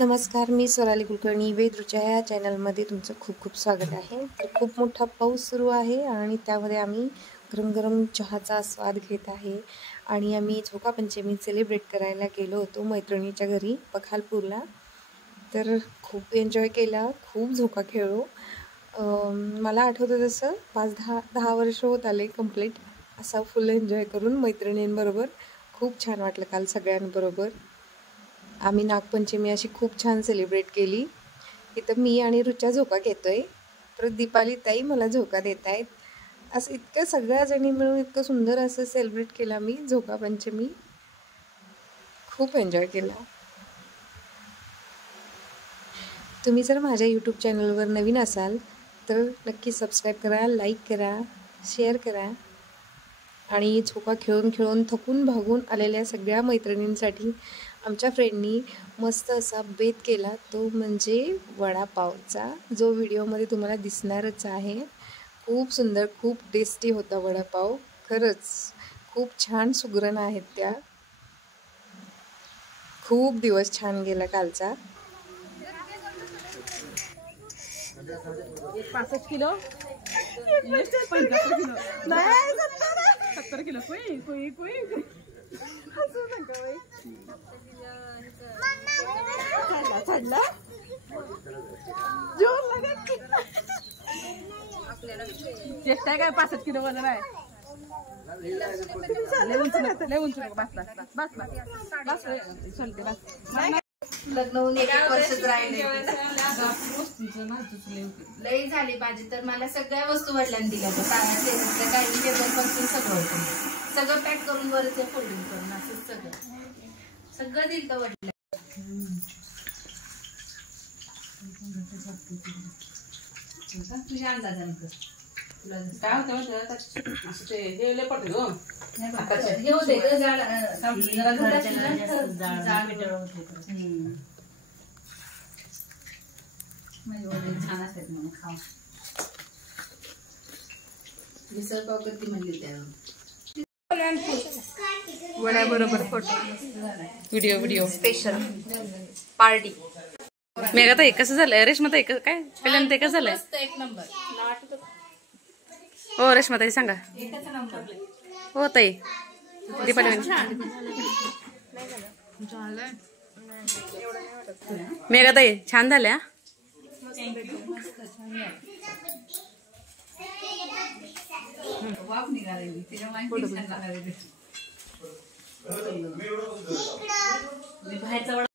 नमस्कार, मी सोनाली कुलकर्णी वेद रुचा या चॅनलमध्ये तुमचं खूप खूप स्वागत आहे। तर खूप मोठा पाऊस सुरू आहे आणि त्यामध्ये आम्ही गरम गरम चहाचा स्वाद घेत आहे आणि आम्ही झोका पंचमी सेलिब्रेट करायला गेलो होतो मैत्रिणीच्या घरी पखालपूरला। तर खूप एन्जॉय केला, खूप झोका खेळलो। मला आठवतं तसं 5-10 वर्ष होत आले कंप्लीट असा फुल एन्जॉय करून मैत्रिणींबरोबर। खूप छान वाटलं काल सगळ्यांबरोबर। आम्ही नागपंचमी अशी खूप छान सेलिब्रेट केली। इथं मी आणि रुचा झोका घेतोय, तर दीपाली ताई मला झोका देत आहेत। असं इतकं सगळ्या जणी मिळून इतकं सुंदर असं सेलिब्रेट केला मी झोका पंचमी। खूप एन्जॉय केला। तुम्ही जर माझ्या यूट्यूब चॅनलवर नवीन असाल तर नक्की सबस्क्राईब करा, लाईक करा, शेअर करा आणि झोका खेळून खेळून थकून भागून आलेल्या सगळ्या मैत्रिणींसाठी आमच्या फ्रेंडनी मस्त असा बेत केला, तो म्हणजे वडापावचा, जो व्हिडिओमध्ये तुम्हाला दिसणारच आहे। खूप सुंदर, खूप टेस्टी होता वडापाव। खरंच खूप छान सुगरण आहेत त्या। खूप दिवस छान गेला कालचा। 65 किलो 75 किलो नाही 70 किलो कोई कोई कोई हसू नका बाई चला चला जो लगे चेष्टा काय 65 किलो वाला नाही लय उंच बस बस बस बस बस चलते बस लग्न होऊन 1 वर्षच राहिले लई झाली माझी। तर मला सगळ्या वस्तू वडिलांनी दिल्या होत्या, पाण्यातले काही टेबल पासून सगळं होतं, सगळं पॅक करून वरचे फोल्डिंग करून असं सगळं दिलं तर वडिलांनी। तुझ्या अंदाजाने काय होतं असं ते हे लय पडते हो घेऊ दे छान असतात म्हणून खाऊ। मिसळ पाव करती म्हणली त्या वड्या बरोबर photo video special party. Megha ताई कसं झालंय? रेश्मा ताई काय कल्याण ते कसं झालंय? एक नंबर हो रेश्मा ताई सांगा। हो ताई दीपाली मेघा ताई छान झाल्या। वाफ निघालेली तिला माहिती बाहेरचा